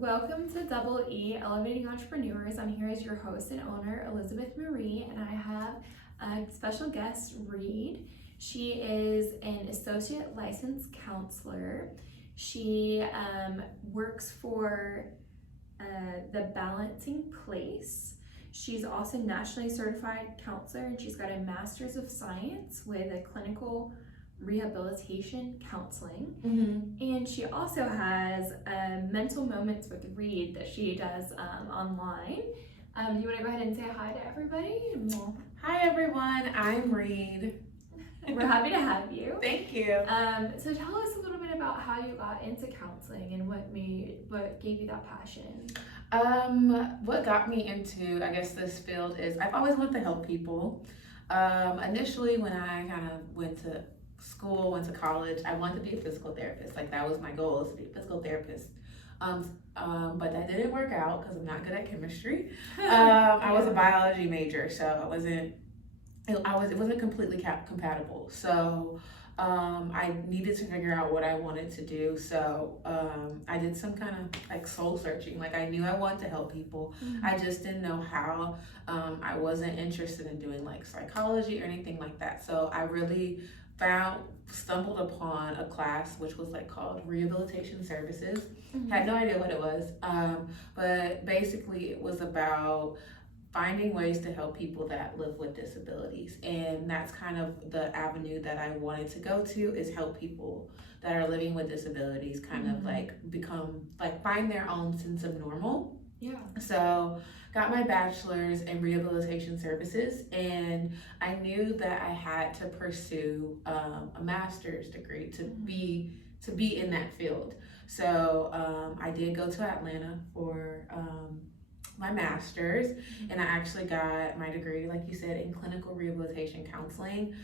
Welcome to Double E Elevating Entrepreneurs. I'm here as your host and owner, Elizabeth Marie, and I have a special guest, Reid. She is an associate licensed counselor. She works for the Balancing Place. She's also nationally certified counselor, and she's got a master's of science with a clinical rehabilitation counseling. And she also has mental moments with Reid that she does online. You want to go ahead and say hi to everybody? Hi everyone, I'm Reid. We're happy to have you. Thank you. So tell us a little bit about how you got into counseling and what gave you that passion. What got me into, I guess, this field is I've always wanted to help people. Initially, when I kind of went to school, went to college, I wanted to be a physical therapist. Like, that was my goal, is to be a physical therapist. But that didn't work out because I'm not good at chemistry. I was a biology major, so it wasn't completely compatible. So I needed to figure out what I wanted to do. So I did some kind of like soul searching. Like, I knew I wanted to help people. I just didn't know how. I wasn't interested in doing like psychology or anything like that. So I really stumbled upon a class which was like called Rehabilitation Services. Had no idea what it was, but basically it was about finding ways to help people that live with disabilities, and that's kind of the avenue that I wanted to go to, is help people that are living with disabilities kind of like find their own sense of normal. So got my bachelor's in rehabilitation services, and I knew that I had to pursue a master's degree to be in that field. So I did go to Atlanta for my master's, and I actually got my degree, like you said, in clinical rehabilitation counseling.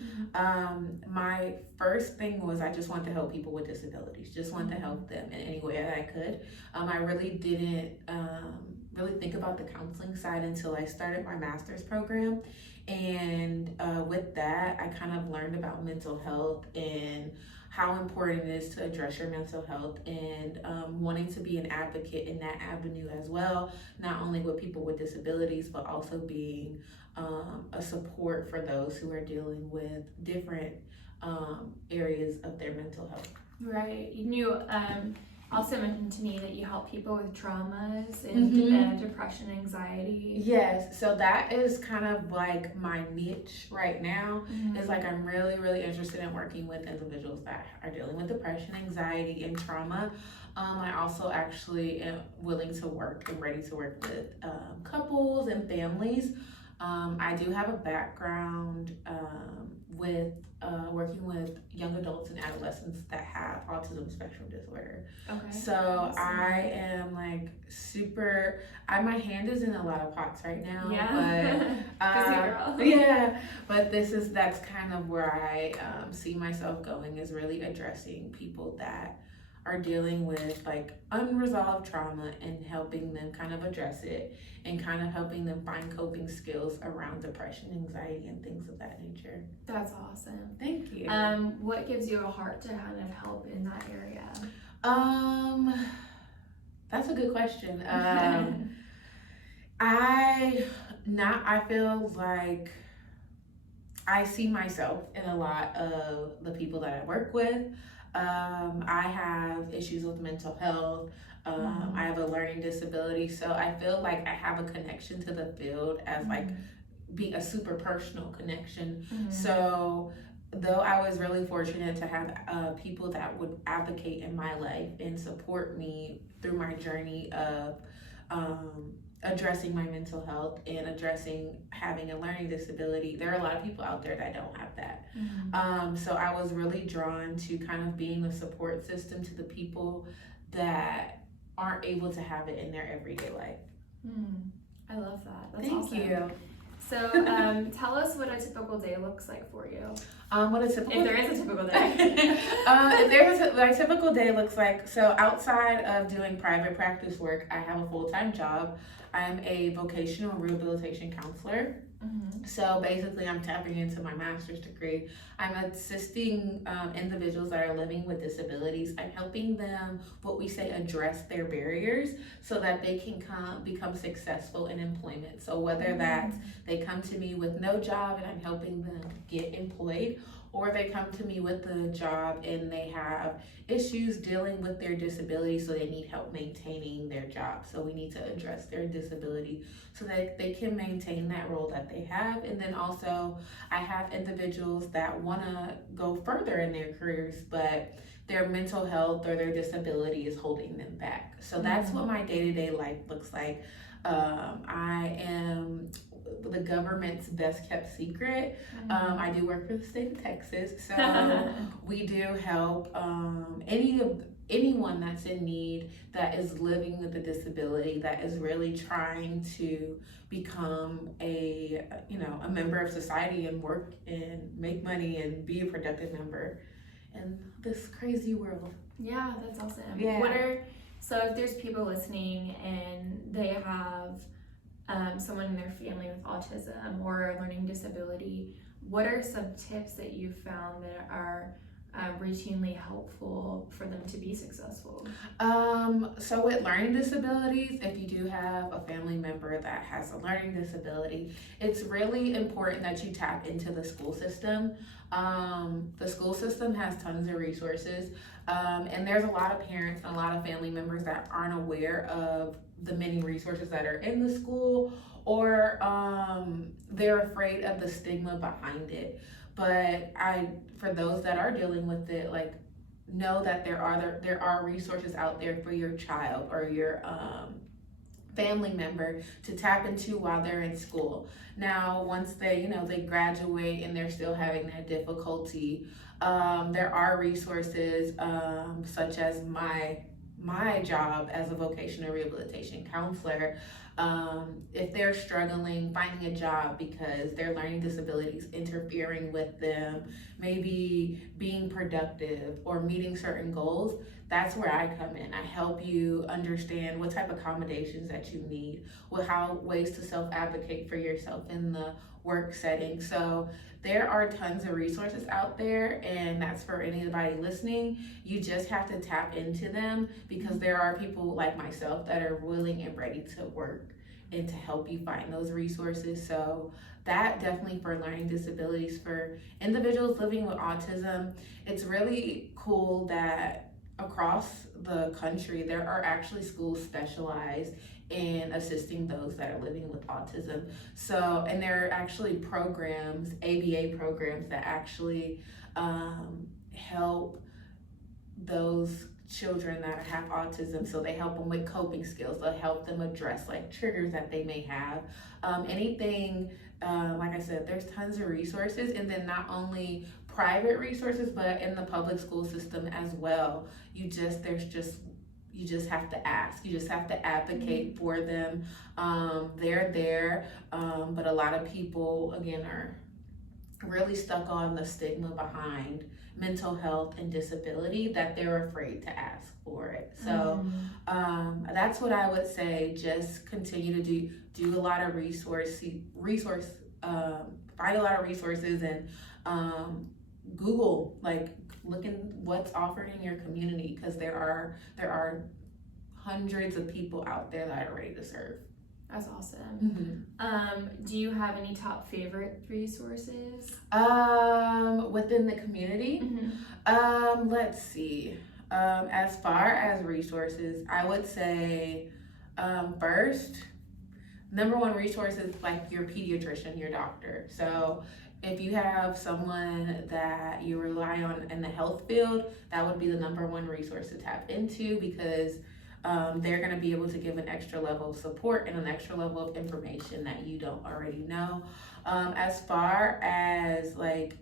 My first thing was I just wanted to help people with disabilities, just wanted to help them in any way that I could. I really didn't really think about the counseling side until I started my master's program. And with that, I kind of learned about mental health and how important it is to address your mental health, and wanting to be an advocate in that avenue as well, not only with people with disabilities, but also being a support for those who are dealing with different areas of their mental health. Right. You also mentioned to me that you help people with traumas and depression, anxiety. Yes, so that is kind of like my niche right now. Is like, I'm really interested in working with individuals that are dealing with depression, anxiety, and trauma. I also actually am willing to work and ready to work with couples and families. I do have a background with working with young adults and adolescents that have autism spectrum disorder. Okay. So awesome. I am like my hand is in a lot of pots right now. But that's kind of where I see myself going, is really addressing people that are dealing with like unresolved trauma and helping them kind of address it, and kind of helping them find coping skills around depression, anxiety, and things of that nature. That's awesome. Thank you. What gives you a heart to kind of help in that area? That's a good question. I feel like I see myself in a lot of the people that I work with. I have issues with mental health. I have a learning disability, so I feel like I have a connection to the field as like be a super personal connection. So though I was really fortunate to have people that would advocate in my life and support me through my journey of addressing my mental health and addressing having a learning disability, there are a lot of people out there that don't have that. So I was really drawn to kind of being a support system to the people that aren't able to have it in their everyday life. I love that. That's Thank awesome. you. So tell us what a typical day looks like for you. If there is a typical day. My typical day looks like, so outside of doing private practice work, I have a full-time job. I'm a vocational rehabilitation counselor. So basically, I'm tapping into my master's degree. I'm assisting individuals that are living with disabilities. I'm helping them, what we say, address their barriers so that they can become successful in employment. So whether that's they come to me with no job and I'm helping them get employed, or they come to me with a job and they have issues dealing with their disability, so they need help maintaining their job. So we need to address their disability so that they can maintain that role that they have. And then also, I have individuals that want to go further in their careers, but their mental health or their disability is holding them back. So that's what my day-to-day life looks like. I am the government's best kept secret. I do work for the state of Texas, so we do help anyone that's in need, that is living with a disability, that is really trying to become a member of society and work and make money and be a productive member in this crazy world. Yeah, that's awesome. Yeah. So if there's people listening and they have someone in their family with autism or a learning disability, what are some tips that you've found that are routinely helpful for them to be successful? So with learning disabilities, if you do have a family member that has a learning disability, it's really important that you tap into the school system. The school system has tons of resources, and there's a lot of parents and a lot of family members that aren't aware of the many resources that are in the school, or they're afraid of the stigma behind it. But for those that are dealing with it, like, know that there are resources out there for your child or your family member to tap into while they're in school. Now, once they graduate and they're still having that difficulty, there are resources such as my job as a vocational rehabilitation counselor. If they're struggling finding a job because their learning disability is interfering with them, maybe being productive or meeting certain goals, that's where I come in. I help you understand what type of accommodations that you need, ways to self-advocate for yourself in the work setting. So there are tons of resources out there, and that's for anybody listening. You just have to tap into them, because there are people like myself that are willing and ready to work and to help you find those resources. So that definitely for learning disabilities. For individuals living with autism, it's really cool that across the country there are actually schools specialized in assisting those that are living with autism. So, and there are actually programs, ABA programs, that actually help those children that have autism. So they help them with coping skills. They'll help them address like triggers that they may have. Anything, like I said, there's tons of resources, and then not only private resources, but in the public school system as well. You just have to ask. You just have to advocate for them. They're there, but a lot of people, again, are really stuck on the stigma behind mental health and disability, that they're afraid to ask for it. So that's what I would say. Just continue to do a lot of find a lot of resources, and Google, like, look at what's offered in your community, because there are hundreds of people out there that are ready to serve. That's awesome. Do you have any top favorite resources? Within the community? Let's see. As far as resources, I would say first, number one resource is like your pediatrician, your doctor. So if you have someone that you rely on in the health field, that would be the number one resource to tap into, because they're going to be able to give an extra level of support and an extra level of information that you don't already know. As far as like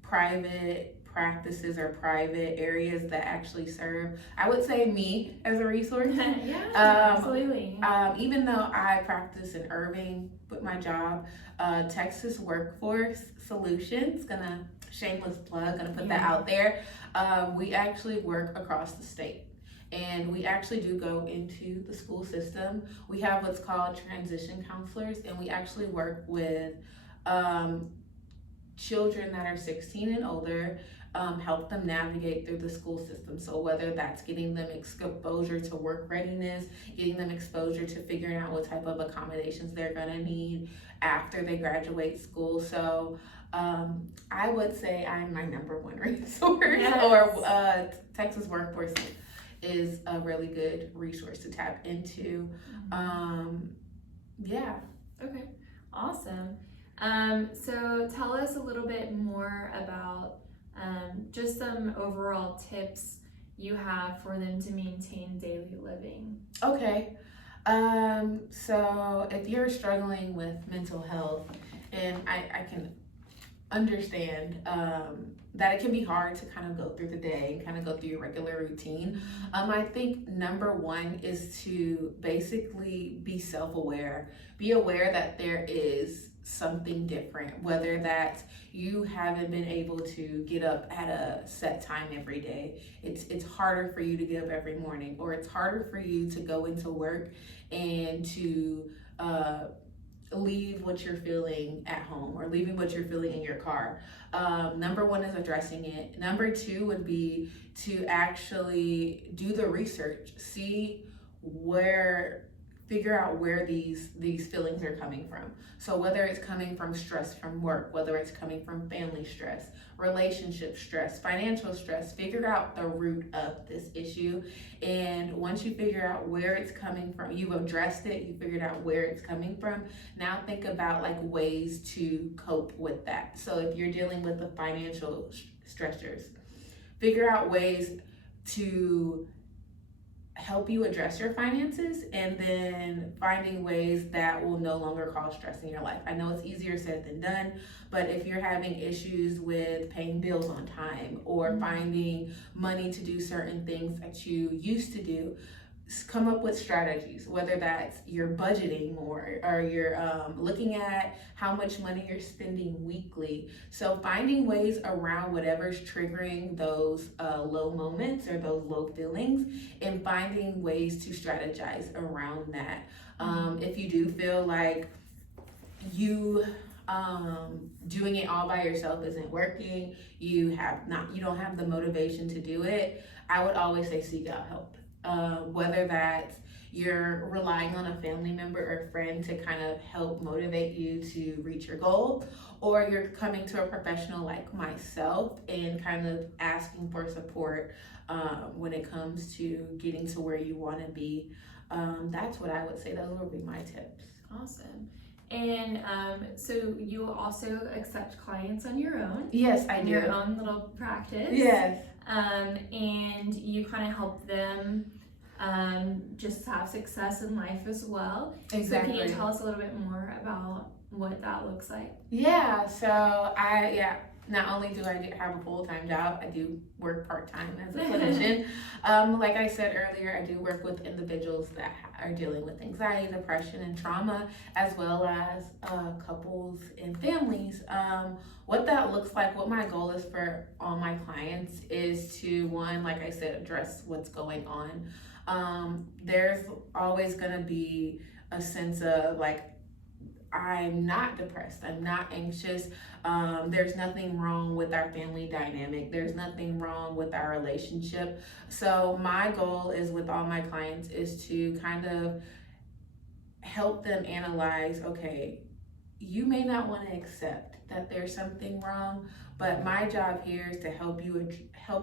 private practices or private areas that actually serve, I would say me as a resource. Yeah, absolutely. Even though I practice in Irving with my job, Texas Workforce Solutions, shameless plug, gonna put that out there. We actually work across the state, and we actually do go into the school system. We have what's called transition counselors, and we actually work with um, children that are 16 and older, help them navigate through the school system. So whether that's getting them exposure to work readiness, getting them exposure to figuring out what type of accommodations they're gonna need after they graduate school. So I would say I'm my number one resource. Yes. Or Texas Workforce is a really good resource to tap into. Yeah. Okay, awesome. So tell us a little bit more about just some overall tips you have for them to maintain daily living. Okay. So if you're struggling with mental health, and I can understand that it can be hard to kind of go through the day and kind of go through your regular routine. I think number one is to basically be self-aware. Be aware that there is something different, whether that you haven't been able to get up at a set time every day. It's harder for you to get up every morning, or it's harder for you to go into work and to leave what you're feeling at home, or leaving what you're feeling in your car. Number one is addressing it. Number two would be to actually do the research, figure out where these feelings are coming from. So whether it's coming from stress from work, whether it's coming from family stress, relationship stress, financial stress, figure out the root of this issue. And once you figure out where it's coming from, you've addressed it, you figured out where it's coming from, now think about like ways to cope with that. So if you're dealing with the financial stressors, figure out ways to help you address your finances, and then finding ways that will no longer cause stress in your life. I know it's easier said than done, but if you're having issues with paying bills on time, or finding money to do certain things that you used to do, come up with strategies, whether that's you're budgeting more, or you're looking at how much money you're spending weekly. So finding ways around whatever's triggering those low moments or those low feelings, and finding ways to strategize around that. If you do feel like you doing it all by yourself isn't working, you don't have the motivation to do it, I would always say seek out help. Whether that's you're relying on a family member or friend to kind of help motivate you to reach your goal, or you're coming to a professional like myself and kind of asking for support when it comes to getting to where you want to be. That's what I would say. Those would be my tips. Awesome. And so you also accept clients on your own? Yes, I in do. your own little practice? Yes. And you kind of help them just have success in life as well. Exactly. So can you tell us a little bit more about what that looks like? Yeah, so not only do I have a full-time job, I do work part-time as a clinician. Like I said earlier, I do work with individuals that are dealing with anxiety, depression, and trauma, as well as couples and families. What that looks like, what my goal is for all my clients is to, one, like I said, address what's going on. There's always gonna be a sense of like, I'm not depressed, I'm not anxious, there's nothing wrong with our family dynamic, there's nothing wrong with our relationship. So my goal is with all my clients is to kind of help them analyze, okay, you may not want to accept that there's something wrong, but my job here is to help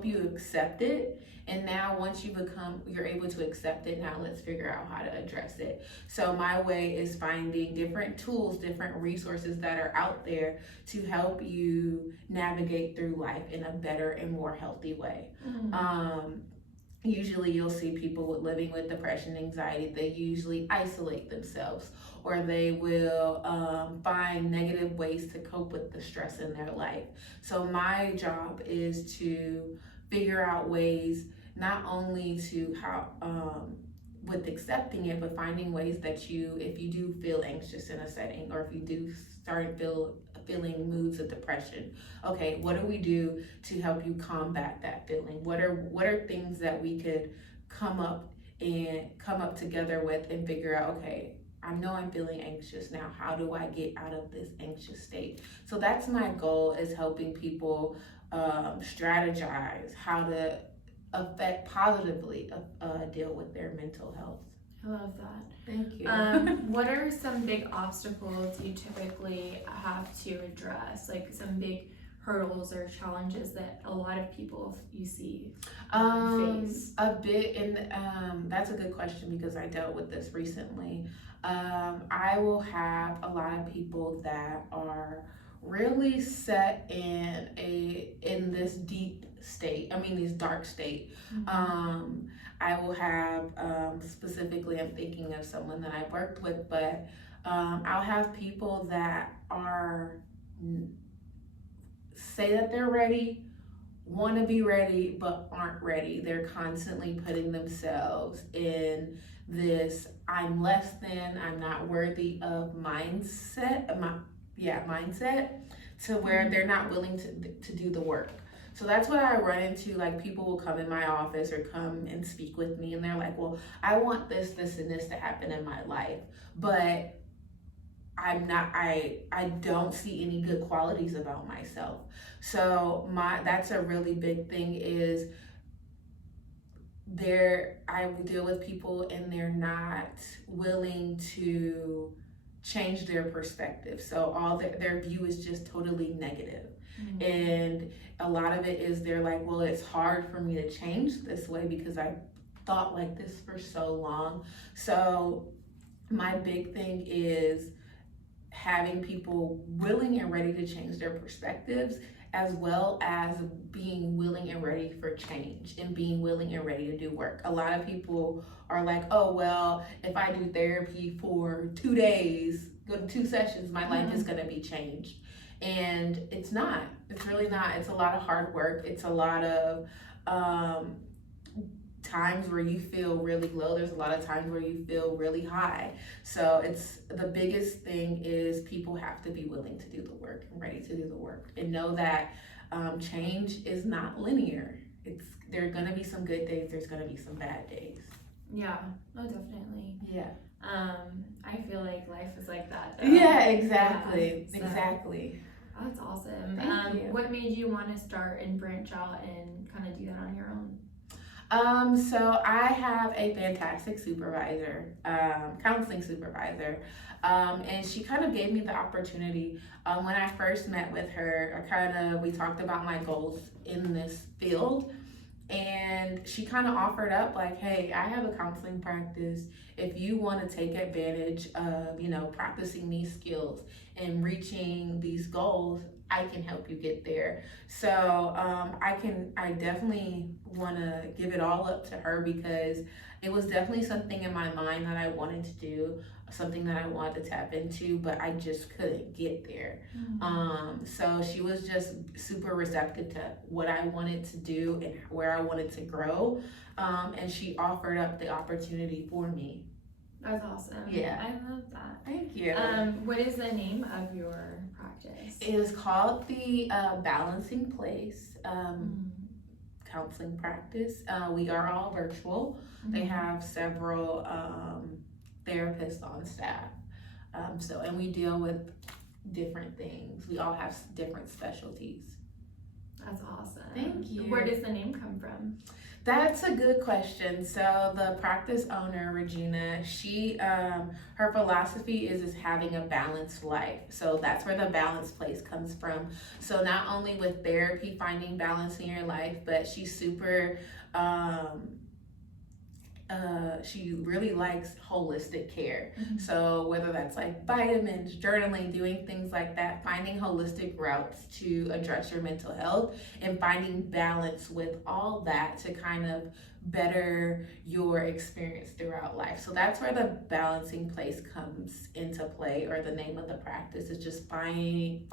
you accept it. And now once you're able to accept it, now let's figure out how to address it. So my way is finding different tools, different resources that are out there to help you navigate through life in a better and more healthy way. Usually you'll see people living with depression, anxiety, they usually isolate themselves, or they will find negative ways to cope with the stress in their life. So my job is to figure out ways not only to with accepting it, but finding ways that if you do feel anxious in a setting, or if you do start feeling moods of depression, okay, what do we do to help you combat that feeling? What are things that we could come up together with and figure out, okay, I know I'm feeling anxious now. How do I get out of this anxious state? So that's my goal, is helping people strategize how to positively deal with their mental health. I love that. Thank you. What are some big obstacles you typically have to address? Like some big hurdles or challenges that a lot of people you see face? A bit, and that's a good question because I dealt with this recently. I will have a lot of people that are really set in this deep state. I mean, this dark state. Mm-hmm. I will have specifically, I'm thinking of someone that I worked with, but I'll have people that are say that they're ready, want to be ready, but aren't ready. They're constantly putting themselves in this I'm less than, I'm not worthy of mindset, to where they're not willing to do the work. So that's what I run into. Like, people will come in my office or come and speak with me, and they're like, well, I want this, and this to happen in my life, but I don't see any good qualities about myself. So that's a really big thing, is I deal with people and they're not willing to change their perspective. So all their view is just totally negative. Mm-hmm. And a lot of it is they're like, well, it's hard for me to change this way because I thought like this for so long. So my big thing is having people willing and ready to change their perspectives, as well as being willing and ready for change and being willing and ready to do work. A lot of people are like, oh, well, if I do therapy for 2 days, go to 2 sessions, my life is gonna be changed. And it's not, it's really not. It's a lot of hard work. It's a lot of times where you feel really low. There's a lot of times where you feel really high. So the biggest thing is people have to be willing to do the work and ready to do the work, and know that change is not linear. There are gonna be some good days, there's gonna be some bad days. Yeah, oh, definitely. Yeah. I feel like life is like that. Yeah, exactly. Yeah, so exactly. That's awesome. Thank you. What made you want to start and branch out and kind of do that on your own? So I have a fantastic supervisor, counseling supervisor, and she kind of gave me the opportunity. When I first met with her, we talked about my goals in this field, and she kind of offered up like, hey, I have a counseling practice. If you want to take advantage of, practicing these skills and reaching these goals, I can help you get there. So I definitely want to give it all up to her, because it was definitely something in my mind that I wanted to do, something that I wanted to tap into, but I just couldn't get there. Mm-hmm. So she was just super receptive to what I wanted to do and where I wanted to grow. And she offered up the opportunity for me. That's awesome. Yeah. I love that. Thank you. What is the name of your practice? It is called the Balancing Place counseling practice. We are all virtual. Mm-hmm. They have several therapists on staff. And we deal with different things. We all have different specialties. That's awesome. Thank you. Where does the name come from? That's a good question. So the practice owner, Regina, she her philosophy is having a balanced life. So that's where the Balance Place comes from. So not only with therapy, finding balance in your life, but she's super she really likes holistic care. Mm-hmm. So whether that's like vitamins, journaling, doing things like that, finding holistic routes to address your mental health and finding balance with all that to kind of better your experience throughout life. So that's where the Balancing Place comes into play, or the name of the practice is just finding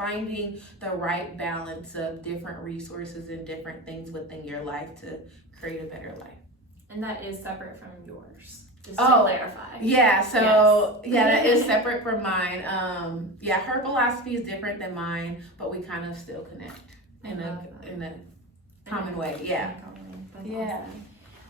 the right balance of different resources and different things within your life to create a better life. And that is separate from yours, just to clarify. Yeah, so yes. Yeah, that is separate from mine. Her philosophy is different than mine, but we kind of still connect in a common way. Yeah. That's awesome.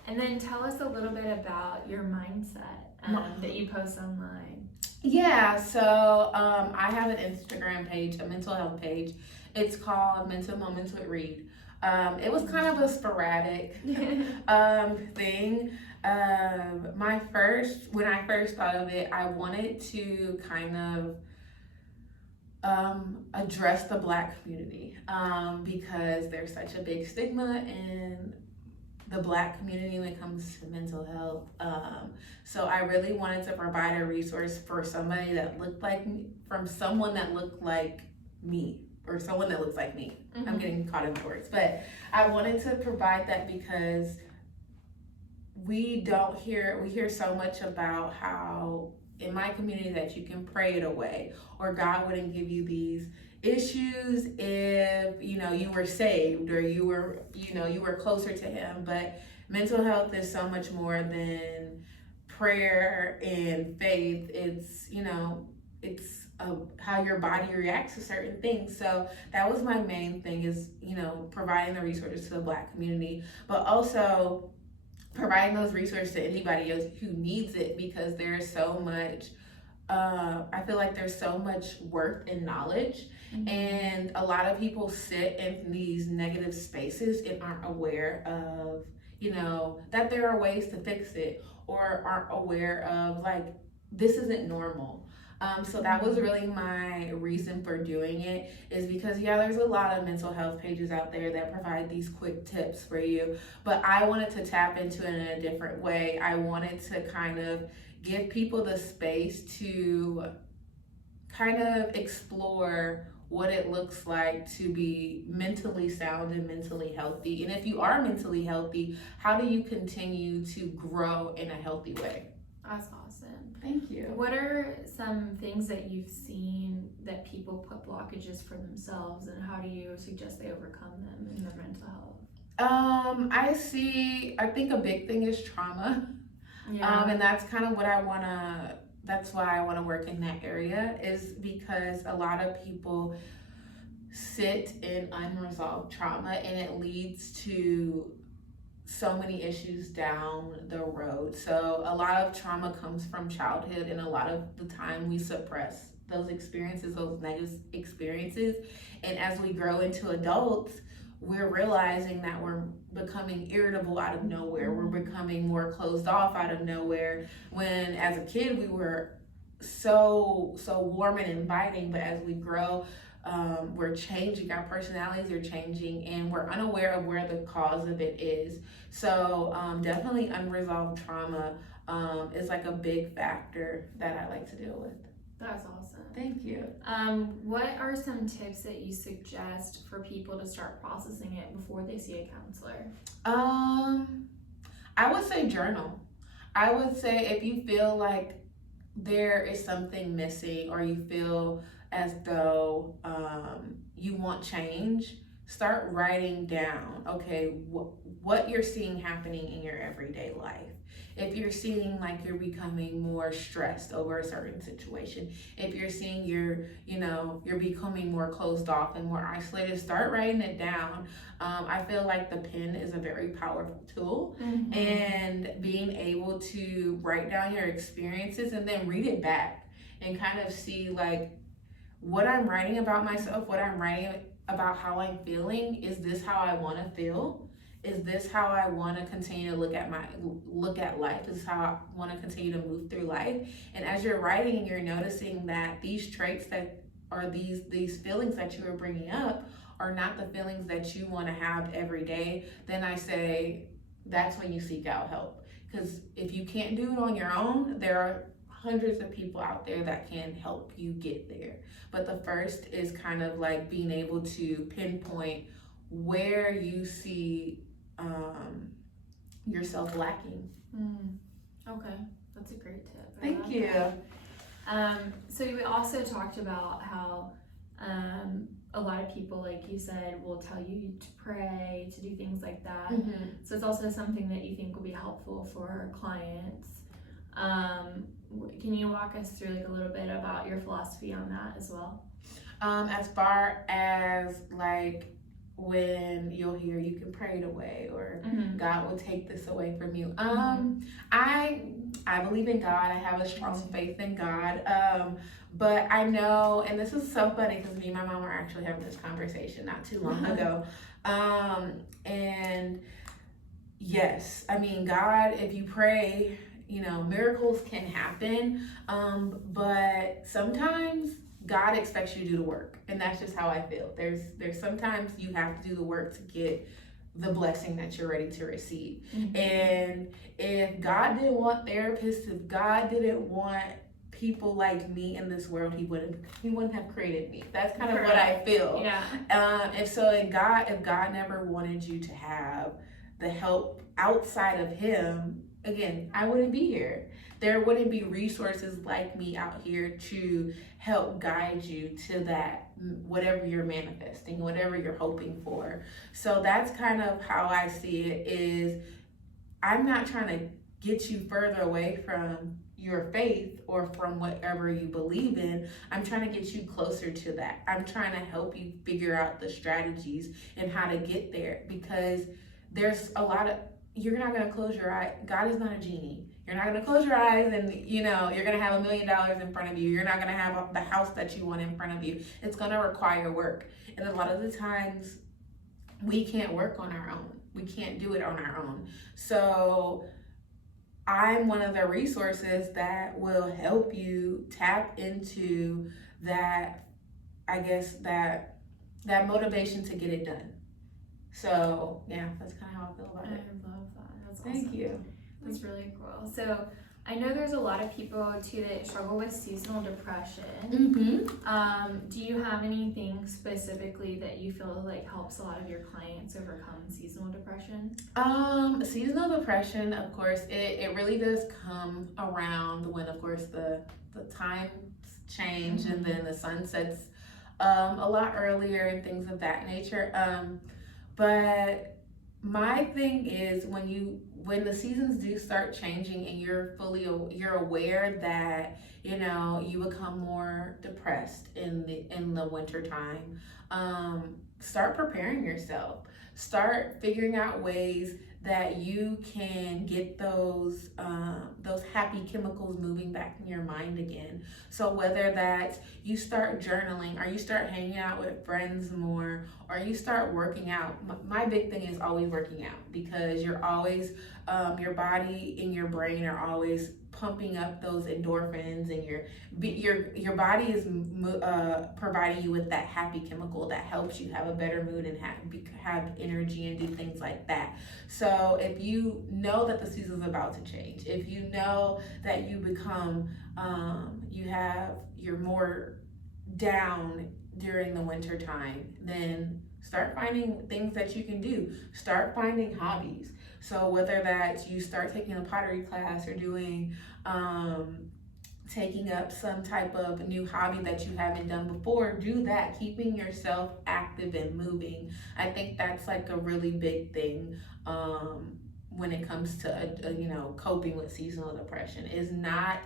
And then tell us a little bit about your mindset that you post online. Yeah, so I have an Instagram page, a mental health page. It's called Mental Moments with Reid. It was kind of a sporadic thing. When I first thought of it, I wanted to kind of address the Black community because there's such a big stigma in the Black community when it comes to mental health. So I really wanted to provide a resource for somebody that looked like me, from someone that looked like me, or someone that looks like me. Mm-hmm. I'm getting caught in the words, but I wanted to provide that because we hear so much about how in my community that you can pray it away, or God wouldn't give you these issues if you were saved, or you were closer to him. But mental health is so much more than prayer and faith. It's how your body reacts to certain things. So that was my main thing, is providing the resources to the Black community, but also providing those resources to anybody else who needs it, because there's so much I feel like there's so much worth in knowledge. Mm-hmm. And a lot of people sit in these negative spaces and aren't aware of that there are ways to fix it, or aren't aware of this isn't normal. So that was really my reason for doing it, is because there's a lot of mental health pages out there that provide these quick tips for you, but I wanted to tap into it in a different way. I wanted to kind of give people the space to kind of explore what it looks like to be mentally sound and mentally healthy. And if you are mentally healthy, how do you continue to grow in a healthy way? That's awesome. Thank you. What are some things that you've seen that people put blockages for themselves, and how do you suggest they overcome them in their mental health? I think a big thing is trauma. Yeah. And that's kind of what that's why I want to work in that area, is because a lot of people sit in unresolved trauma, and it leads to so many issues down the road. So a lot of trauma comes from childhood, and a lot of the time we suppress those experiences, those negative experiences. And as we grow into adults, we're realizing that we're becoming irritable out of nowhere. We're becoming more closed off out of nowhere, when as a kid we were so warm and inviting. But as we grow, we're changing, our personalities are changing, and we're unaware of where the cause of it is. So definitely unresolved trauma is a big factor that I like to deal with. That's awesome. Thank you. What are some tips that you suggest for people to start processing it before they see a counselor? I would say journal. I would say if you feel like there is something missing, or you feel as though you want change, start writing down, okay, what you're seeing happening in your everyday life. If you're seeing like you're becoming more stressed over a certain situation, if you're seeing you're becoming more closed off and more isolated, start writing it down. I feel like the pen is a very powerful tool. Mm-hmm. And being able to write down your experiences and then read it back and kind of see what I'm writing about myself, what I'm writing about how I'm feeling. Is this how I want to feel? Is this how I want to continue to look at life? Is this how I want to continue to move through life? And as you're writing, you're noticing that these traits that are these feelings that you are bringing up are not the feelings that you want to have every day. Then I say that's when you seek out help. Because if you can't do it on your own, there are hundreds of people out there that can help you get there. But the first is kind of being able to pinpoint where you see yourself lacking. Okay, that's a great tip. Thank you. So we also talked about how a lot of people, like you said, will tell you to pray, to do things like that. Mm-hmm. So it's also something that you think will be helpful for clients. Can you walk us through a little bit about your philosophy on that as well? As far as when you'll hear you can pray it away, or God will take this away from you. I believe in God. I have a strong faith in God. But I know, and this is so funny because me and my mom were actually having this conversation not too long ago. And yes, I mean, God, if you pray, you know, miracles can happen. But sometimes God expects you to do the work, and that's just how I feel. There's sometimes you have to do the work to get the blessing that you're ready to receive. And if God didn't want therapists, if God didn't want people like me in this world, he wouldn't have created me. That's kind of what I feel. Yeah. If God never wanted you to have the help outside of him, again, I wouldn't be here. There wouldn't be resources like me out here to help guide you to that, whatever you're manifesting, whatever you're hoping for. So that's kind of how I see it. Is I'm not trying to get you further away from your faith or from whatever you believe in. I'm trying to get you closer to that. I'm trying to help you figure out the strategies and how to get there, because there's a lot of, you're not going to close your eye. God is not a genie. You're not going to close your eyes and, you know, you're going to have $1 million in front of you. You're not going to have the house that you want in front of you. It's going to require work. And a lot of the times we can't work on our own. We can't do it on our own. So I'm one of the resources that will help you tap into that, I guess, that motivation to get it done. So yeah, that's kind of how I feel about it. I love that. That's awesome. Thank you. That's really cool. So I know there's a lot of people too that struggle with seasonal depression. Do you have anything specifically that you feel like helps a lot of your clients overcome seasonal depression? Seasonal depression, of course, it really does come around when, of course, the times change and then the sun sets a lot earlier and things of that nature. But my thing is when the seasons do start changing and you're aware that, you know, you become more depressed in the winter time, start preparing yourself. Start figuring out ways that you can get those happy chemicals moving back in your mind again. So whether that's you start journaling, or you start hanging out with friends more, or you start working out. My big thing is always working out, because you're always your body and your brain are always pumping up those endorphins, and your body is providing you with that happy chemical that helps you have a better mood and have energy and do things like that. So if you know that the season's about to change, if you know that you become you're more down during the winter time, then start finding things that you can do. Start finding hobbies. So whether that's you start taking a pottery class or doing taking up some type of new hobby that you haven't done before, do that. Keeping yourself active and moving, I think that's like a really big thing when it comes to coping with seasonal depression, is not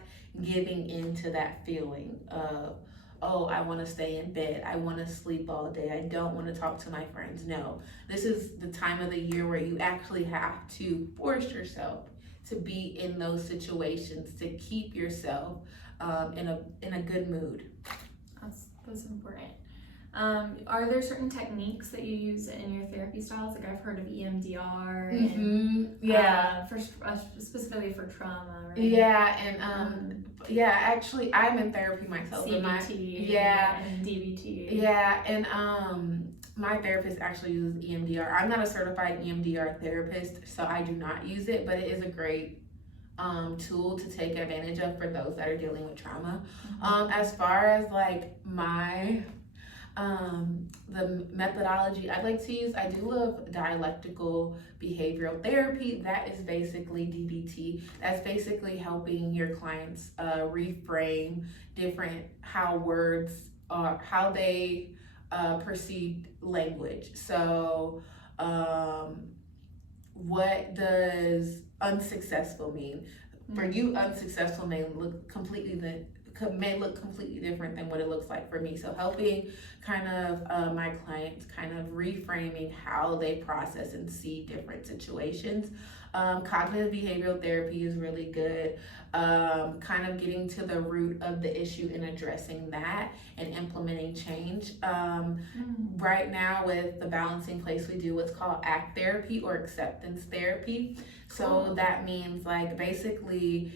giving into that feeling of, oh, I want to stay in bed, I want to sleep all day, I don't want to talk to my friends. No, this is the time of the year where you actually have to force yourself to be in those situations, to keep yourself in a good mood. That's important. Are there certain techniques that you use in your therapy styles? Like I've heard of EMDR and specifically for trauma, right? Yeah, and actually I'm in therapy myself. CBT and DBT. Yeah, and my therapist actually uses EMDR. I'm not a certified EMDR therapist, so I do not use it, but it is a great tool to take advantage of for those that are dealing with trauma. As far as like my the methodology I like to use, I do love dialectical behavioral therapy. That is basically DBT. That's basically helping your clients reframe different how words are, how they perceive language. So what does unsuccessful mean? For you, unsuccessful may look completely may look completely different than what it looks like for me. So helping kind of my clients kind of reframing how they process and see different situations. Cognitive behavioral therapy is really good. Kind of getting to the root of the issue and addressing that and implementing change. Right now with the balancing place, we do what's called ACT therapy or acceptance therapy. So that means like basically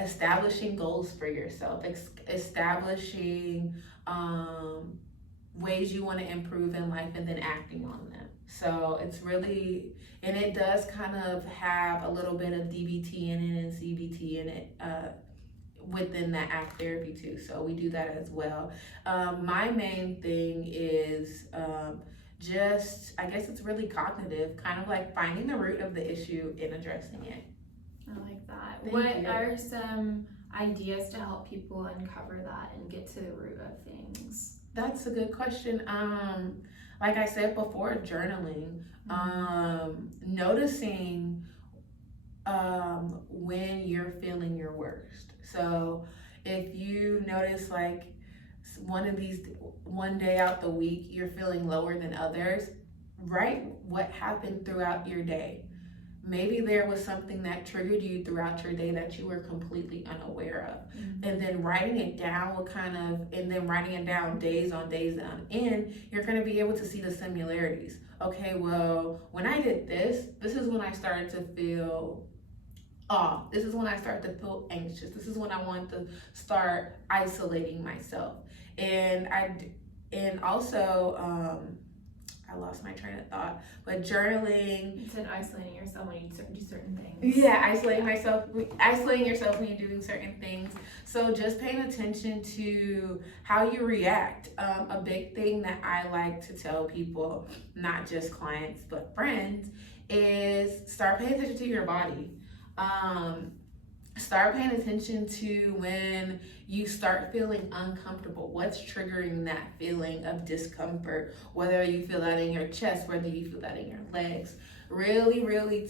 establishing goals for yourself, establishing ways you want to improve in life and then acting on them. So it's really, and it does kind of have a little bit of DBT in it and CBT in it within that ACT therapy too. So we do that as well. My main thing is just, I guess it's really cognitive, kind of like finding the root of the issue and addressing it. I like that. Thank What you. are some ideas to help people uncover that and get to the root of things? That's a good question. Like I said before, journaling, noticing when you're feeling your worst. So if you notice like one day out the week you're feeling lower than others, write what happened throughout your day. Maybe there was something that triggered you throughout your day that you were completely unaware of. And then writing it down writing it down days on end, you're gonna be able to see the similarities. Okay, well, when I did this is when I started to feel off. This is when I started to feel anxious. This is when I wanted to start isolating myself. And also, I lost my train of thought, but journaling. You said isolating yourself when you do certain things. Yeah, isolating yourself when you're doing certain things. So just paying attention to how you react. A big thing that I like to tell people, not just clients, but friends, is start paying attention to your body. Start paying attention to when you start feeling uncomfortable. What's triggering that feeling of discomfort? Whether you feel that in your chest, whether you feel that in your legs. Really, really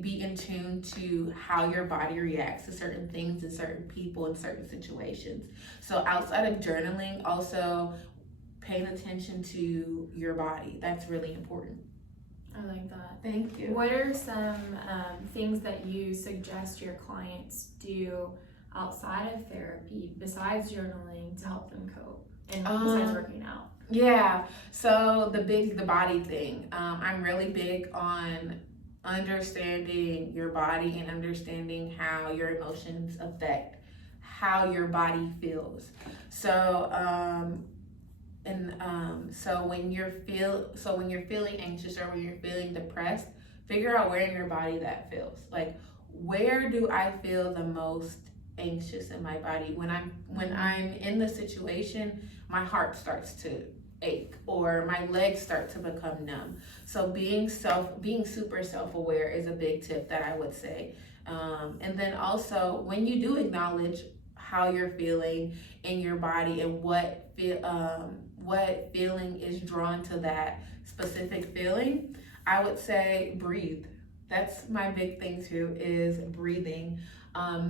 be in tune to how your body reacts to certain things and certain people in certain situations. So outside of journaling, also paying attention to your body. That's really important. I like that. Thank you. What are some things that you suggest your clients do outside of therapy, besides journaling, to help them cope, and besides working out? Yeah, so the body thing. I'm really big on understanding your body and understanding how your emotions affect how your body feels. So when you're feeling anxious or when you're feeling depressed, figure out where in your body that feels. Like, where do I feel the most anxious in my body? When I'm in the situation, my heart starts to ache or my legs start to become numb. So being super self-aware is a big tip that I would say. And then also, when you do acknowledge how you're feeling in your body and what feeling is drawn to that specific feeling, I would say breathe. That's my big thing too, is breathing.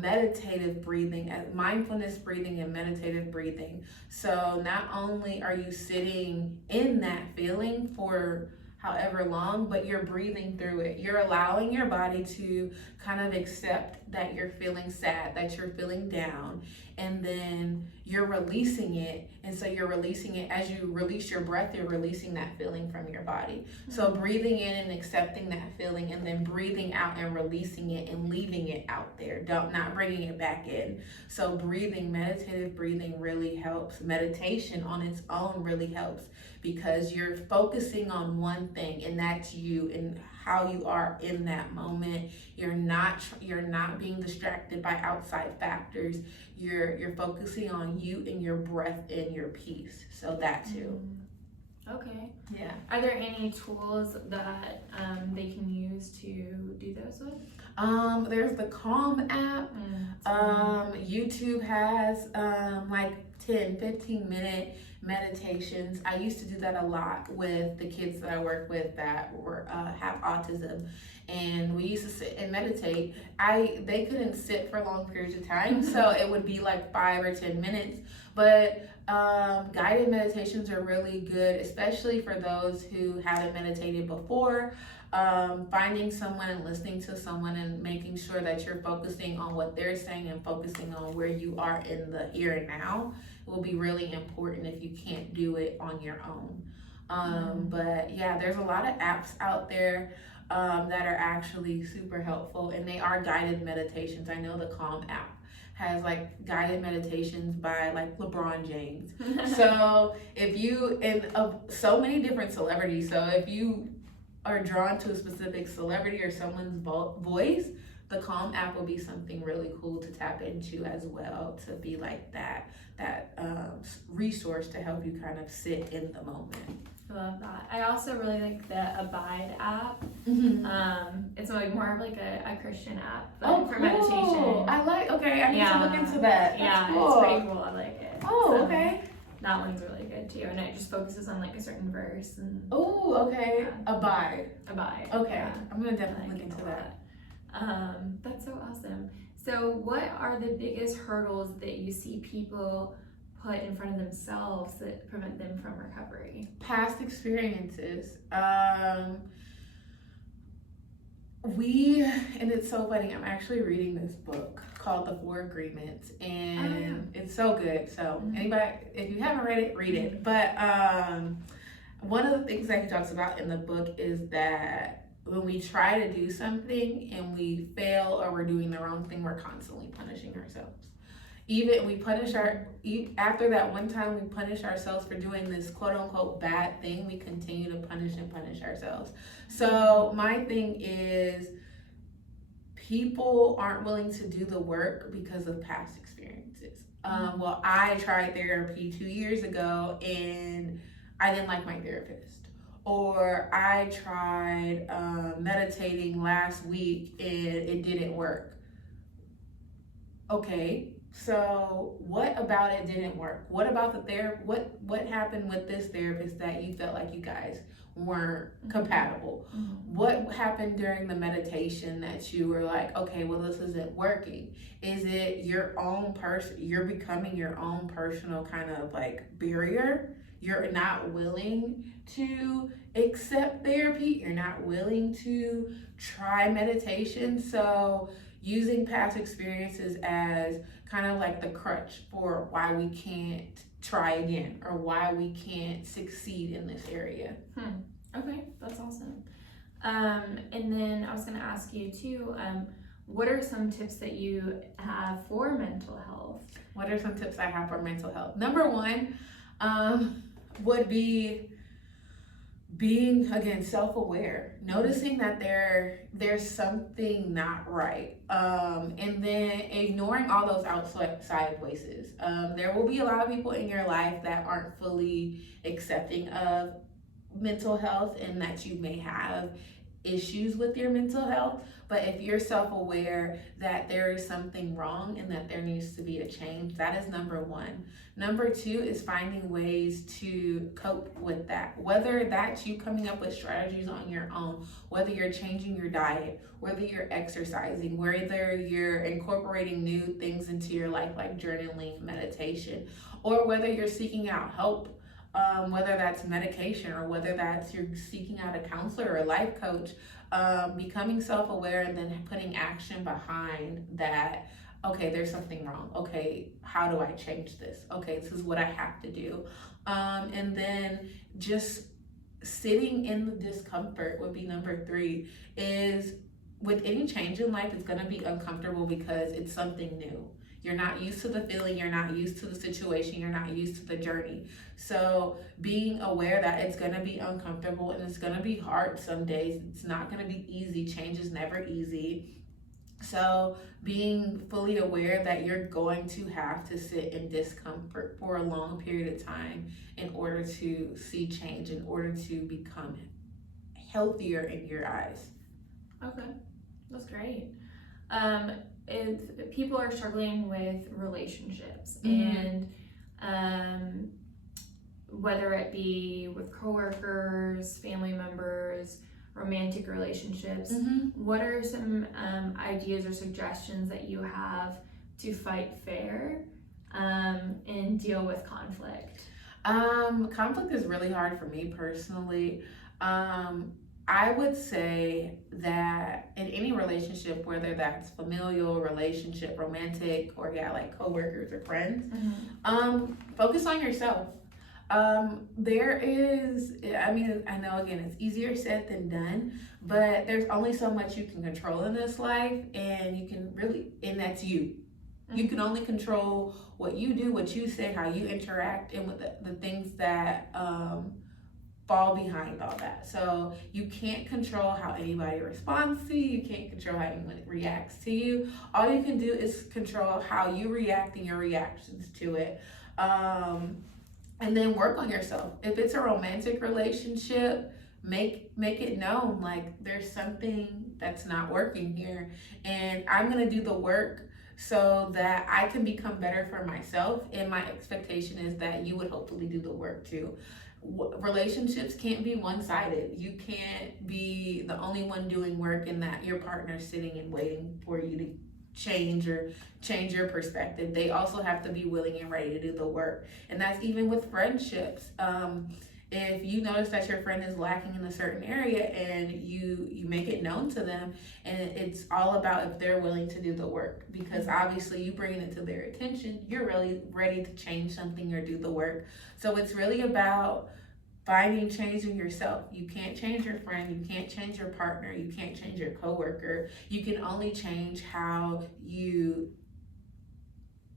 Meditative breathing, mindfulness breathing and meditative breathing. So not only are you sitting in that feeling for however long, but you're breathing through it. You're allowing your body to kind of accept that you're feeling sad, that you're feeling down, and then you're releasing it. And so you're releasing it as you release your breath, you're releasing that feeling from your body. So breathing in and accepting that feeling, and then breathing out and releasing it and leaving it out there, not bringing it back in. So meditative breathing really helps. Meditation on its own really helps, because you're focusing on one thing, and that's you and how you are in that moment. You're not being distracted by outside factors. You're focusing on you and your breath and your peace. So that too. Okay. Yeah. Are there any tools that they can use to do those with? There's the Calm app. YouTube has like 10-15 minute meditations. I used to do that a lot with the kids that I work with that have autism, and we used to sit and meditate. They couldn't sit for long periods of time, so it would be like 5 or 10 minutes. But guided meditations are really good, especially for those who haven't meditated before. Finding someone and listening to someone and making sure that you're focusing on what they're saying and focusing on where you are in the here and now will be really important if you can't do it on your own. But yeah, there's a lot of apps out there that are actually super helpful, and they are guided meditations. I know the Calm app has like guided meditations by like LeBron James. So if you, and so many different celebrities, so if you are drawn to a specific celebrity or someone's voice, the Calm app will be something really cool to tap into as well, to be like that resource to help you kind of sit in the moment. I love that. I also really like the Abide app. It's like more of like a Christian app for meditation. I like. Okay, I need to look into that. That's cool. It's pretty cool. I like it. Okay. That one's really good too, and it just focuses on like a certain verse and. Okay. Abide. Okay, Yeah. I'm gonna definitely look into that. That's so awesome. So, what are the biggest hurdles that you see people put in front of themselves that prevent them from recovery? Past experiences. And it's so funny, I'm actually reading this book called The 4 Agreements, and it's so good. So anybody, if you haven't read it, read it. But one of the things that he talks about in the book is that when we try to do something and we fail or we're doing the wrong thing, we're constantly punishing ourselves. After that one time we punish ourselves for doing this quote unquote bad thing, we continue to punish ourselves. So my thing is, people aren't willing to do the work because of past experiences. Well, I tried therapy 2 years ago and I didn't like my therapist. Or I tried meditating last week and it didn't work. Okay, so what about it didn't work? What about what happened with this therapist that you felt like you guys weren't compatible? What happened during the meditation that you were like, okay, well, this isn't working? Is it your own you're becoming your own personal kind of like barrier? You're not willing to accept therapy. You're not willing to try meditation. So using past experiences as kind of like the crutch for why we can't try again or why we can't succeed in this area. Okay, that's awesome. And then I was going to ask you too, what are some tips that you have for mental health? What are some tips I have for mental health? Number one would be being, again, self-aware, noticing that there's something not right, and then ignoring all those outside voices. There will be a lot of people in your life that aren't fully accepting of mental health and that you may have issues with your mental health, but if you're self-aware that there is something wrong and that there needs to be a change, that is number one. Number two is finding ways to cope with that, whether that's you coming up with strategies on your own, whether you're changing your diet, whether you're exercising, whether you're incorporating new things into your life like journaling, meditation, or whether you're seeking out help, whether that's medication or whether that's you're seeking out a counselor or a life coach. Becoming self-aware and then putting action behind that. Okay, there's something wrong. Okay, how do I change this? Okay, this is what I have to do. And then just sitting in the discomfort would be number three. Is with any change in life, it's going to be uncomfortable because it's something new. You're not used to the feeling, you're not used to the situation, you're not used to the journey. So being aware that it's gonna be uncomfortable and it's gonna be hard some days. It's not gonna be easy. Change is never easy. So being fully aware that you're going to have to sit in discomfort for a long period of time in order to see change, in order to become healthier in your eyes. Okay, that's great. If people are struggling with relationships and whether it be with coworkers, family members, romantic relationships, what are some ideas or suggestions that you have to fight fair and deal with conflict? Conflict is really hard for me personally. I would say that in any relationship, whether that's familial, relationship, romantic, or like coworkers or friends, focus on yourself. There is, I mean, I know again, it's easier said than done, but there's only so much you can control in this life, and you can really, and that's you. You can only control what you do, what you say, how you interact, and with the things that fall behind all that. So you can't control how anybody responds to you. You can't control how anyone reacts to you. All you can do is control how you react and your reactions to it. And then work on yourself. If it's a romantic relationship, make it known like there's something that's not working here, and I'm gonna do the work so that I can become better for myself. And my expectation is that you would hopefully do the work too. Relationships can't be one-sided. You can't be the only one doing work and that your partner's sitting and waiting for you to change your perspective. They also have to be willing and ready to do the work. And that's even with friendships. If you notice that your friend is lacking in a certain area and you make it known to them, and it's all about if they're willing to do the work, because obviously you bringing it to their attention, you're really ready to change something or do the work. So it's really about finding change in yourself. You can't change your friend, you can't change your partner, you can't change your coworker. You can only change how you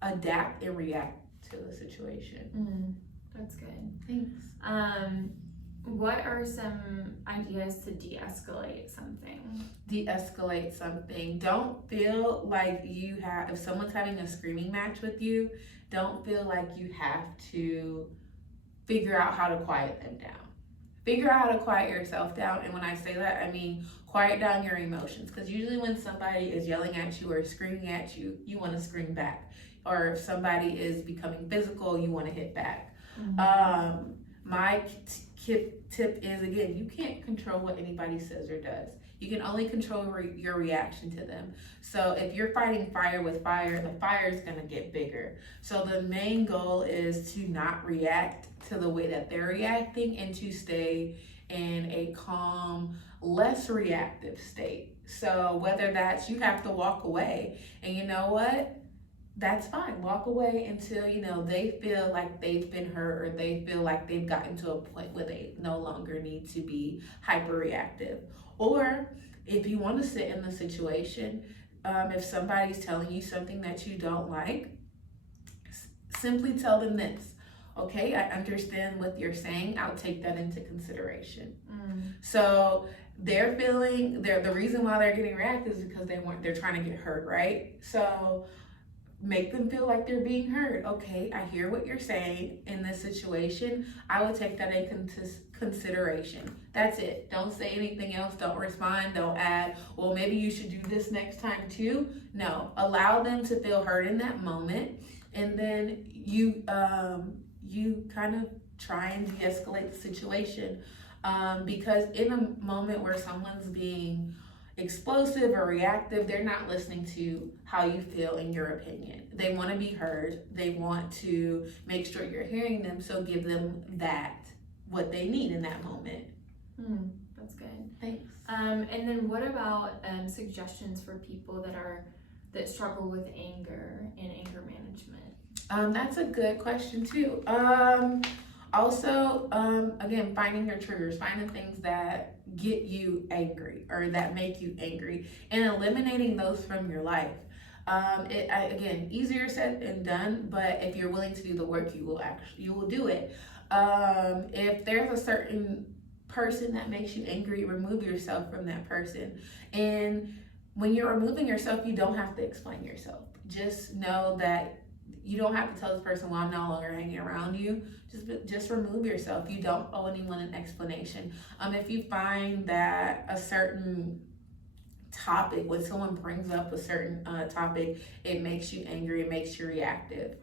adapt and react to the situation. That's good. Thanks. What are some ideas to de-escalate something? De-escalate something. Don't feel like if someone's having a screaming match with you, don't feel like you have to figure out how to quiet them down. Figure out how to quiet yourself down. And when I say that, I mean quiet down your emotions. Because usually when somebody is yelling at you or screaming at you, you want to scream back. Or if somebody is becoming physical, you want to hit back. My tip is, again, you can't control what anybody says or does. You can only control your reaction to them. So if you're fighting fire with fire, the fire is going to get bigger. So the main goal is to not react to the way that they're reacting and to stay in a calm, less reactive state. So whether that's you have to walk away, and you know what? That's fine. Walk away until, they feel like they've been hurt, or they feel like they've gotten to a point where they no longer need to be hyper reactive. Or if you want to sit in the situation, if somebody's telling you something that you don't like, simply tell them this. Okay, I understand what you're saying. I'll take that into consideration. So they're feeling, the reason why they're getting reactive is because they're trying to get hurt, right? So make them feel like they're being heard. Okay, I hear what you're saying in this situation. I will take that into consideration. That's it. Don't say anything else. Don't respond. Don't add, well, maybe you should do this next time too. No, allow them to feel heard in that moment. And then you kind of try and de-escalate the situation. Because in a moment where someone's being explosive or reactive, they're not listening to how you feel in your opinion. They want to be heard. They want to make sure you're hearing them. So give them what they need in that moment. That's good. Thanks. And then what about suggestions for people that struggle with anger and anger management? That's a good question too. Also, again, finding your triggers, finding things that get you angry or that make you angry, and eliminating those from your life. Again, easier said than done, but if you're willing to do the work, you will do it. If there's a certain person that makes you angry, remove yourself from that person. And when you're removing yourself, you don't have to explain yourself. Just know that you don't have to tell this person, well, I'm no longer hanging around you. Just remove yourself. You don't owe anyone an explanation. If you find that a certain topic, when someone brings up a certain topic, it makes you angry, it makes you reactive.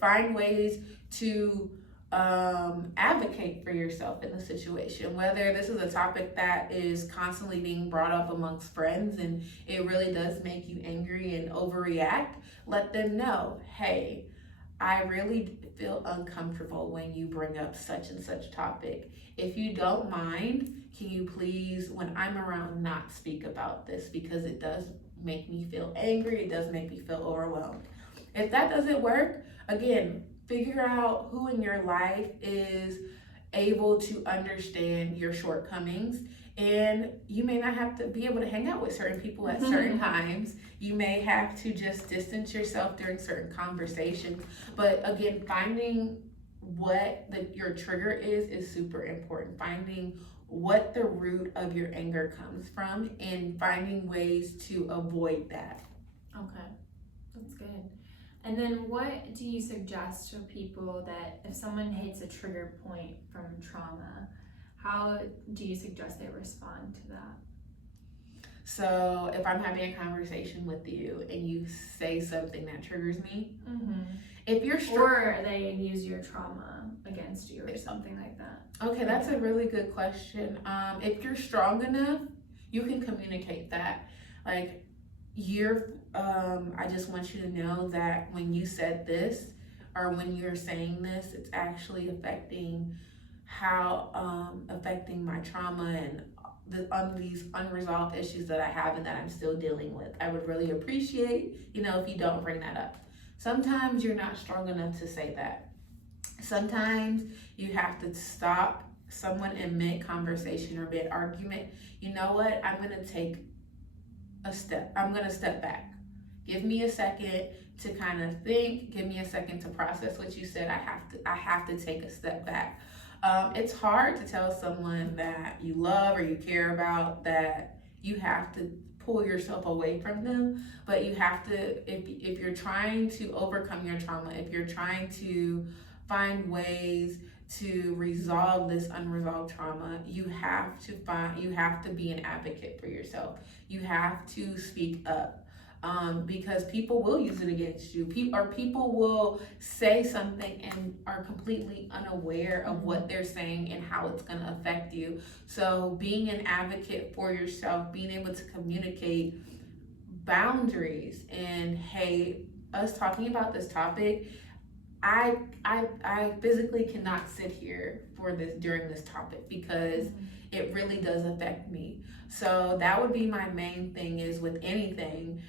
Find ways to advocate for yourself in the situation. Whether this is a topic that is constantly being brought up amongst friends and it really does make you angry and overreact, let them know, hey, I really feel uncomfortable when you bring up such and such topic. If you don't mind, can you please, when I'm around, not speak about this, because it does make me feel angry, it does make me feel overwhelmed. If that doesn't work, again, figure out who in your life is able to understand your shortcomings. And you may not have to be able to hang out with certain people at certain times. You may have to just distance yourself during certain conversations. But again, finding what your trigger is super important. Finding what the root of your anger comes from and finding ways to avoid that. Okay, that's good. And then what do you suggest to people that if someone hits a trigger point from trauma, how do you suggest they respond to that? So if I'm having a conversation with you and you say something that triggers me, if you're or they use your trauma against you or something like that. Okay, that's a really good question. If you're strong enough, you can communicate that. Like, I just want you to know that when you said this, or when you're saying this, it's actually affecting my trauma and these unresolved issues that I have and that I'm still dealing with. I would really appreciate, if you don't bring that up. Sometimes you're not strong enough to say that. Sometimes you have to stop someone in mid-conversation or mid-argument. You know what? I'm going to step back. Give me a second to kind of think. Give me a second to process what you said. I have to take a step back. It's hard to tell someone that you love or you care about that you have to pull yourself away from them, but you have to, if you're trying to overcome your trauma, if you're trying to find ways to resolve this unresolved trauma, you have to be an advocate for yourself. You have to speak up. Because people will use it against you. People will say something and are completely unaware of what they're saying and how it's going to affect you. So being an advocate for yourself, being able to communicate boundaries, and hey, us talking about this topic, I physically cannot sit here during this topic because it really does affect me. So that would be my main thing, is with anything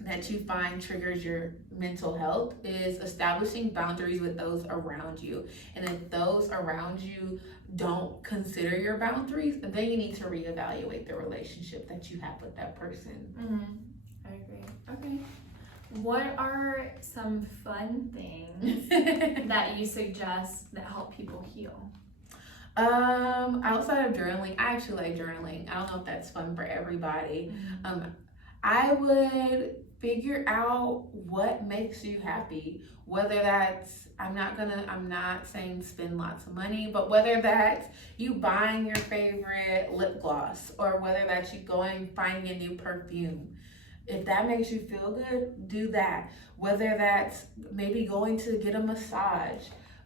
that you find triggers your mental health, is establishing boundaries with those around you. And if those around you don't consider your boundaries, then you need to reevaluate the relationship that you have with that person. I agree. Okay. What are some fun things that you suggest that help people heal? Outside of journaling, I actually like journaling. I don't know if that's fun for everybody. I would figure out what makes you happy. Whether that's, I'm not saying spend lots of money, but whether that's you buying your favorite lip gloss, or whether that's you finding a new perfume. If that makes you feel good, do that. Whether that's maybe going to get a massage,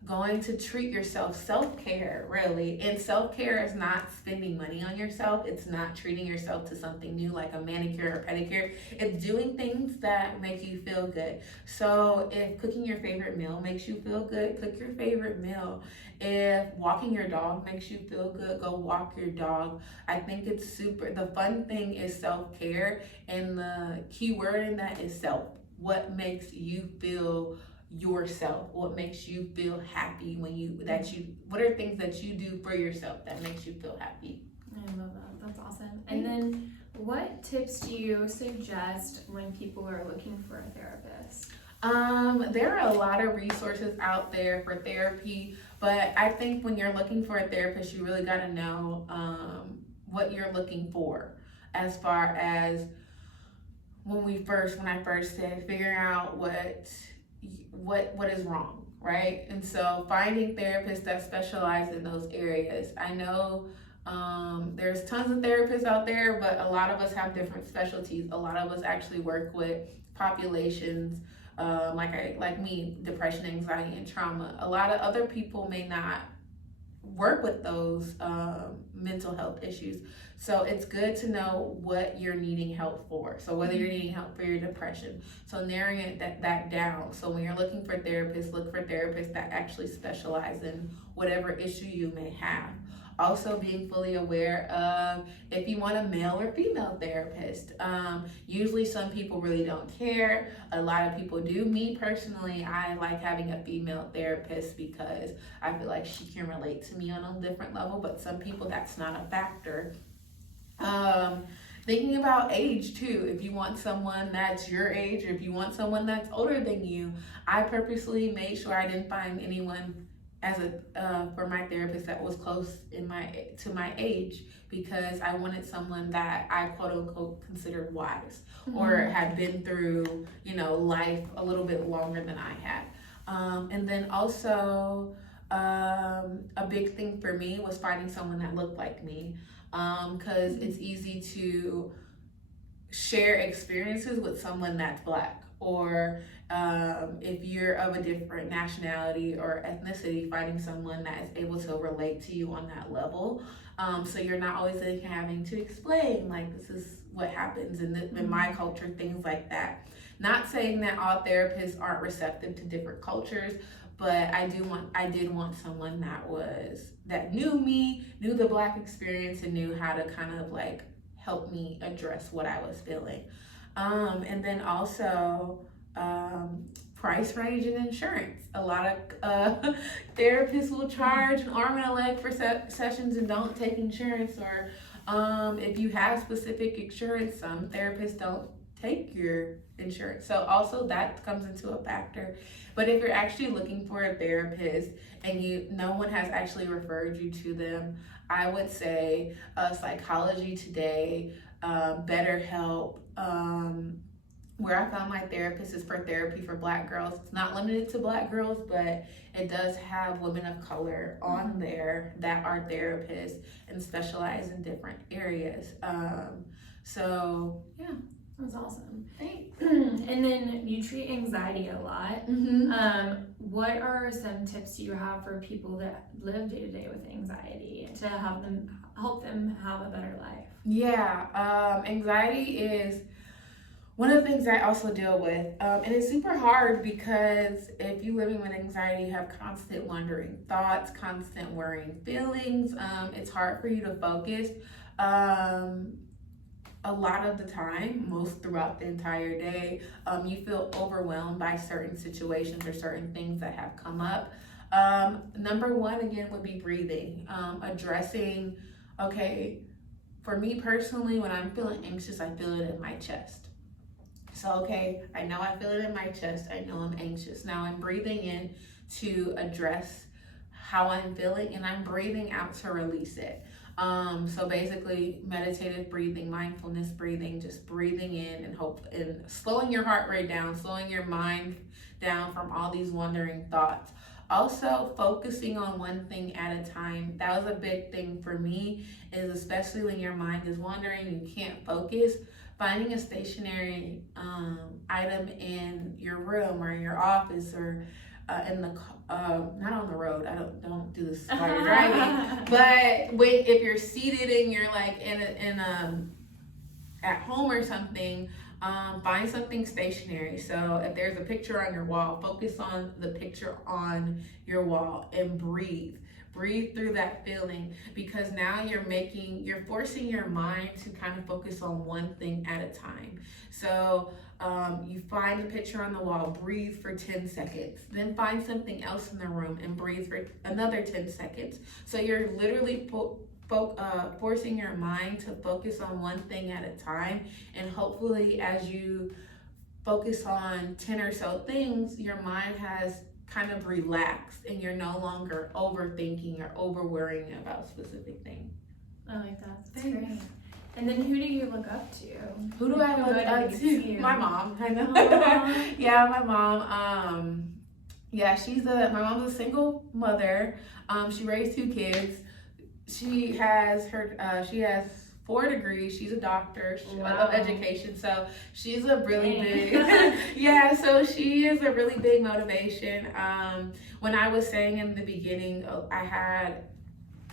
going to treat yourself, self-care, really. And self-care is not spending money on yourself. It's not treating yourself to something new like a manicure or pedicure. It's doing things that make you feel good. So if cooking your favorite meal makes you feel good, cook your favorite meal. If walking your dog makes you feel good, go walk your dog. I think it's the fun thing is self-care, and the key word in that is self. What makes you feel yourself? What makes you feel happy what are things that you do for yourself that makes you feel happy? I love that. That's awesome. And then what tips do you suggest when people are looking for a therapist? There are a lot of resources out there for therapy, but I think when you're looking for a therapist, you really got to know what you're looking for. as far as when I first said figuring out what is wrong, right? And so finding therapists that specialize in those areas. I know there's tons of therapists out there, but a lot of us have different specialties. A lot of us actually work with populations, like me, depression, anxiety, and trauma. A lot of other people may not work with those mental health issues. So it's good to know what you're needing help for. So whether you're needing help for your depression, so narrowing that down. So when you're looking for therapists, look for therapists that actually specialize in whatever issue you may have. Also being fully aware of if you want a male or female therapist. Usually some people really don't care. A lot of people do. Me personally, I like having a female therapist because I feel like she can relate to me on a different level, but some people that's not a factor. Thinking about age too. If you want someone that's your age, or if you want someone that's older than you, I purposely made sure I didn't find anyone for my therapist that was close to my age, because I wanted someone that I quote unquote considered wise, or had been through life a little bit longer than I had. And then also a big thing for me was finding someone that looked like me, because it's easy to share experiences with someone that's Black, or if you're of a different nationality or ethnicity, finding someone that is able to relate to you on that level. So you're not always having to explain, like, this is what happens in my culture, things like that. Not saying that all therapists aren't receptive to different cultures, but I did want someone that knew me, knew the Black experience, and knew how to kind of like help me address what I was feeling. And then also price range and insurance. A lot of therapists will charge an arm and a leg for sessions and don't take insurance, or if you have specific insurance, some therapists don't take your insurance. So also that comes into a factor. But if you're actually looking for a therapist and no one has actually referred you to them, I would say Psychology Today, BetterHelp. Where I found my therapist is for therapy for Black girls. It's not limited to Black girls, but it does have women of color on there that are therapists and specialize in different areas. So yeah. That's awesome. Thanks. And then you treat anxiety a lot. What are some tips you have for people that live day to day with anxiety to help them have a better life? Yeah, anxiety is one of the things I also deal with, and it's super hard because if you're living with anxiety, you have constant wandering thoughts, constant worrying feelings. It's hard for you to focus. A lot of the time, most throughout the entire day, you feel overwhelmed by certain situations or certain things that have come up. Number one, again, would be breathing. Addressing, okay, for me personally, when I'm feeling anxious, I feel it in my chest. So, okay, I know I feel it in my chest. I know I'm anxious. Now I'm breathing in to address how I'm feeling, and I'm breathing out to release it. So basically meditative breathing, mindfulness breathing, just breathing in and slowing your heart rate down, slowing your mind down from all these wandering thoughts. Also focusing on one thing at a time. That was a big thing for me, is especially when your mind is wandering, you can't focus, finding a stationary item in your room or your office or in the not on the road. I don't do this while you're driving. But if you're seated and you're like at home or something, find something stationary. So if there's a picture on your wall, focus on the picture on your wall and breathe through that feeling, because now you're forcing your mind to kind of focus on one thing at a time. So you find a picture on the wall, breathe for 10 seconds, then find something else in the room and breathe for another 10 seconds. So you're literally forcing your mind to focus on one thing at a time, and hopefully as you focus on 10 or so things, your mind has kind of relaxed and you're no longer overthinking or over worrying about specific things. I like that. That's great. And then who do you look up to? Who do I Who look up motivates to? you? My mom. I know. Aw. Yeah, my mom. Yeah, my mom's a single mother. She raised 2 kids. She has 4 degrees. She's a doctor of education, so she's a really big yeah. So she is a really big motivation. When I was saying in the beginning, I had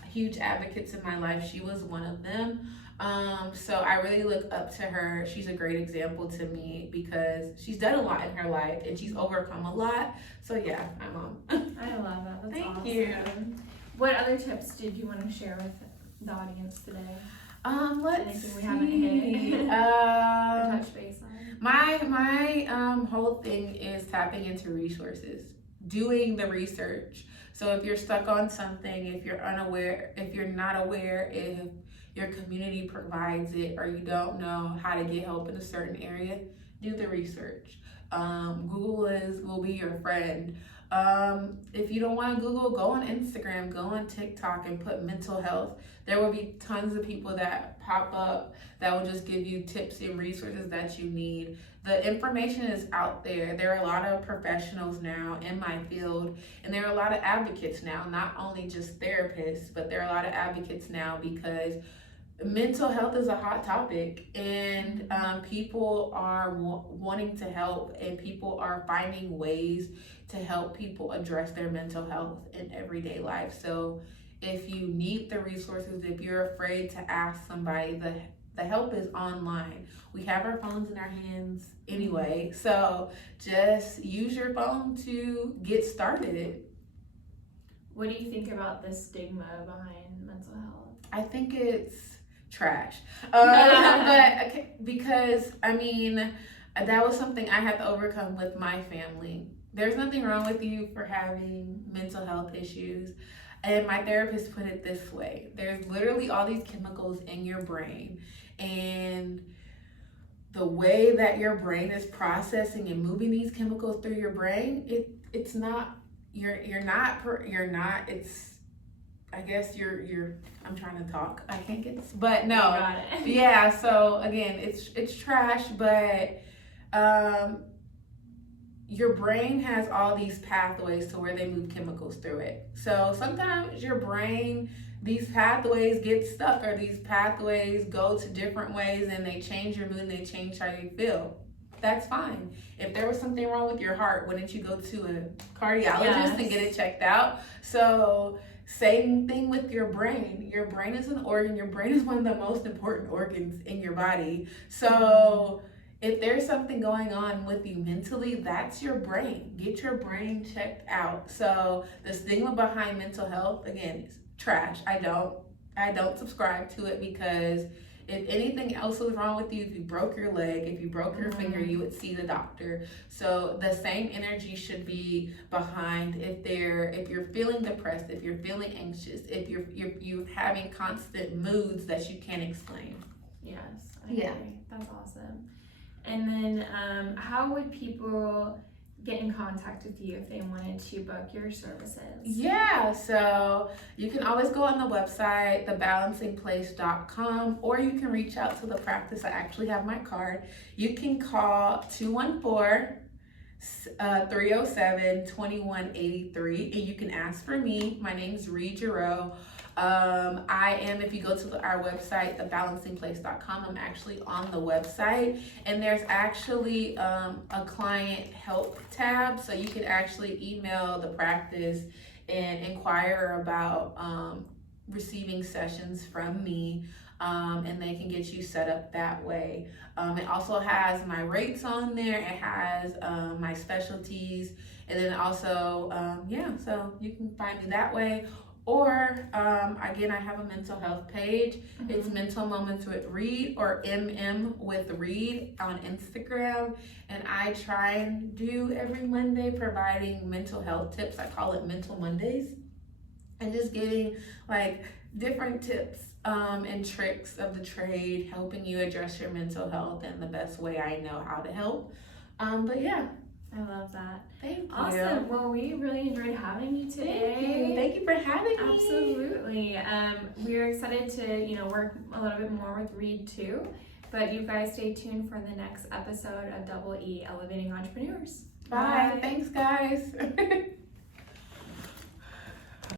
huge advocates in my life. She was one of them. So I really look up to her. She's a great example to me because she's done a lot in her life and she's overcome a lot. So yeah, my mom. I love that. That's Thank awesome. you. What other tips did you want to share with the audience today? Let's Anything we see. haven't hit or touch base on? My whole thing is tapping into resources, doing the research. So if you're stuck on something, if you're unaware, if you're not aware, if your community provides it or you don't know how to get help in a certain area, do the research. Google will be your friend. If you don't want to Google, go on Instagram, go on TikTok and put mental health. There will be tons of people that pop up that will just give you tips and resources that you need. The information is out there. There are a lot of professionals now in my field, and there are a lot of advocates now, not only just therapists, but there are a lot of advocates now because mental health is a hot topic, and people are wanting to help, and people are finding ways to help people address their mental health in everyday life. So if you need the resources, if you're afraid to ask somebody, the help is online. We have our phones in our hands anyway, so just use your phone to get started. What do you think about the stigma behind mental health? I think it's trash. But because that was something I had to overcome with my family. There's nothing wrong with you for having mental health issues. And my therapist put it this way: there's literally all these chemicals in your brain, and the way that your brain is processing and moving these chemicals through your brain, it's not it's, I guess I'm trying to talk. I can't get this, but no. Got it. Yeah, so again, it's trash, but your brain has all these pathways to where they move chemicals through it. So sometimes your brain, these pathways get stuck, or these pathways go to different ways and they change your mood and they change how you feel. That's fine. If there was something wrong with your heart, wouldn't you go to a cardiologist and get it checked out? So same thing with your brain. Your brain is an organ. Your brain is one of the most important organs in your body. So if there's something going on with you mentally, that's your brain. Get your brain checked out. So the stigma behind mental health, again, is trash. I don't subscribe to it, because if anything else was wrong with you, if you broke your leg, if you broke your finger, you would see the doctor. So the same energy should be behind if you're feeling depressed, if you're feeling anxious, if you're having constant moods that you can't explain. Yes, I agree. That's awesome. And then how would people get in contact with you if they wanted to book your services? Yeah, so you can always go on the website, thebalancingplace.com, or you can reach out to the practice. I actually have my card. You can call 214-307-2183, and you can ask for me. My name is Reid. If you go to our website, thebalancingplace.com, I'm actually on the website, and there's actually a client help tab, so you can actually email the practice and inquire about receiving sessions from me, and they can get you set up that way. It also has my rates on there. It has my specialties, and then also, so you can find me that way. Or, again, I have a mental health page. It's Mental Moments with Reid, or MM with Reid on Instagram. And I try and do every Monday providing mental health tips. I call it Mental Mondays. And just giving like different tips and tricks of the trade, helping you address your mental health in the best way I know how to help. But yeah. I love that. Thank you. Awesome. Well, we really enjoyed having you today. Thank you for having me. Absolutely. We're excited to, work a little bit more with Reid too. But you guys stay tuned for the next episode of Double E Elevating Entrepreneurs. Bye. Thanks, guys.